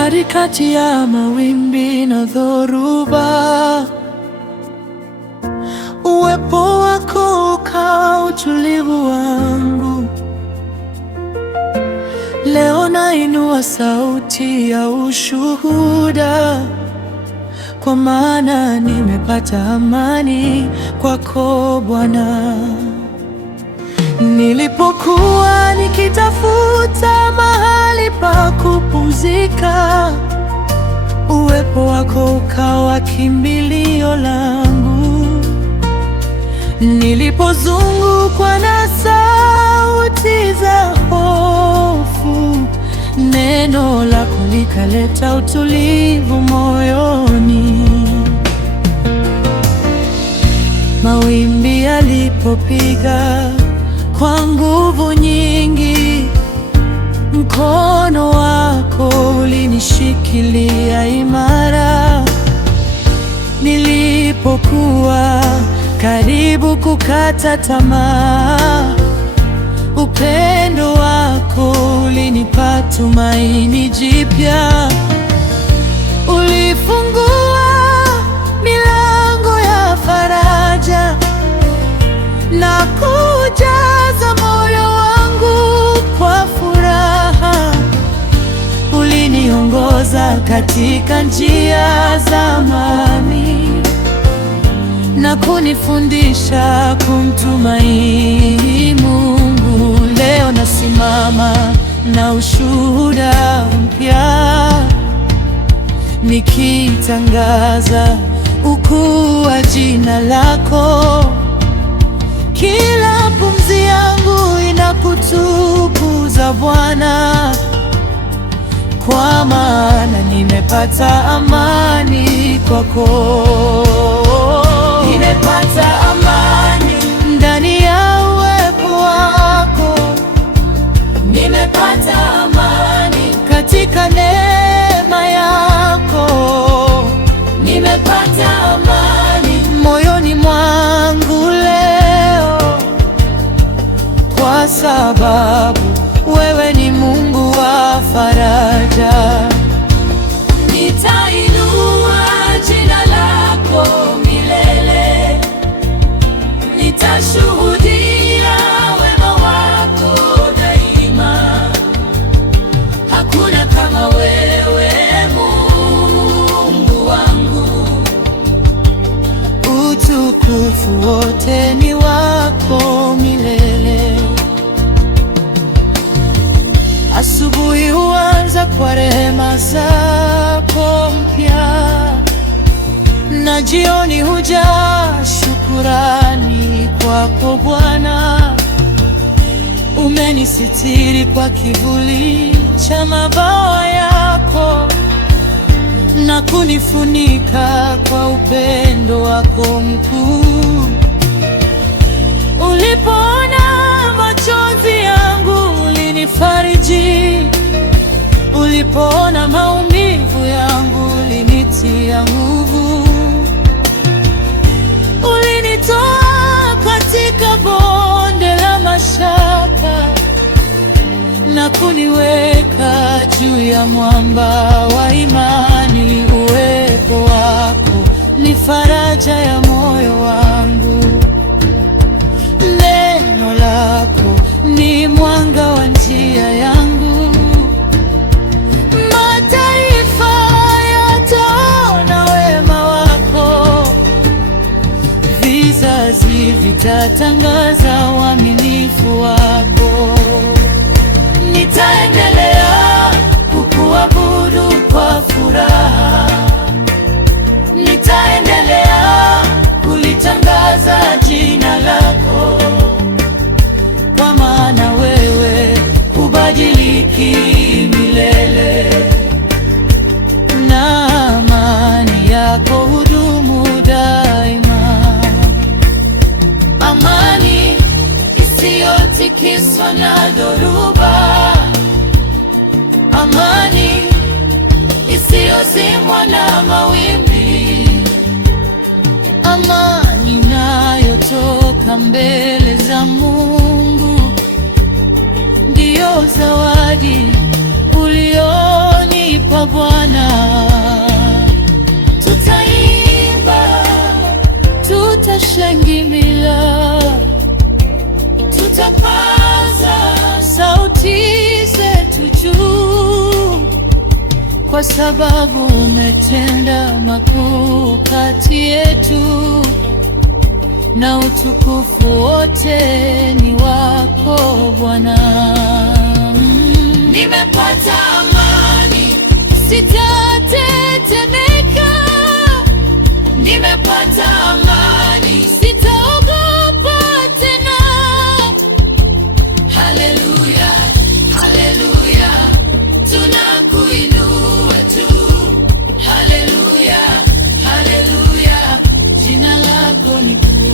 katikati ya mawimbi na dhoruba, uwepo wako ukawa utulivu wangu. Leo nainua sauti ya ushuhuda, kwa maana nimepata amani kwako Bwana. Nilipokuwa nikitafuta mahali pa kupumzika, uwepo wako ukawa kimbilio langu. Nilipozungukwa na sauti za hofu, neno lako likaleta utulivu moyoni. Mawimbi yalipopiga kwa nguvu nyingi, mkono wako ulinishikilia imara. Nilipokuwa karibu kukata tamaa, upendo wako ulinipa tumaini jipya. Ulifungua milango ya faraja na kujaza moyo wangu kwa furaha. Uliniongoza katika njia za amani na kunifundisha kumtumaini Mungu. Leo nasimama na ushuhuda mpya, nikitangaza ukuu wa jina lako. Kila pumzi yangu inakutukuza Bwana, kwa maana nimepata amani kwako. Nimepata amani ndani ya uwepo wako. Nimepata amani katika neema yako. Nimepata amani moyoni mwangu leo, kwa sababu wewe ni Mungu wa faraja. Nitainua jina lako milele, nitashuhudia wema wako daima. Hakuna kama wewe Mungu wangu, utukufu wote ni wako milele. Asubuhi huanza kwa rehema zako mpya, na jioni hujaa shukurani kwako Bwana. Umenisitiri kwa kivuli cha mabawa yako na kunifunika kwa upendo wako mkuu. Ulipoona machozi yangu ulinifariji, ulipoona maumivu yangu ulinitia nguvu. Ulinitoa katika bonde la mashaka na kuniweka juu ya mwamba wa imani. Uwepo wako ni faraja ya moyo wangu. Neno lako ni mwanga wa njia yangu. Mataifa yataona wema wako, vizazi vitatangaza uaminifu wako. Nitaendelea kukuabudu kwa furaha, nitaendelea kulitangaza jina lako, kwa maana wewe hubadiliki milele, na amani yako hudumu daima. Amani isiyotikiswa na dhoruba, amani isiyozimwa na mawimbi, amani inayotoka mbele za Mungu. Ndiyo zawadi ulionipa wa Bwana. Tutaimba, tutashangilia, tutapaza sauti zetu juu, kwa sababu umetenda makuu kati yetu, na utukufu wote ni wako Bwana. Nimepata amani, sitatetemeka. Nimepata amani, sitaogopa tena. Haleluya, haleluya, tunakuinua tu. Haleluya, haleluya, jina lako ni kuu.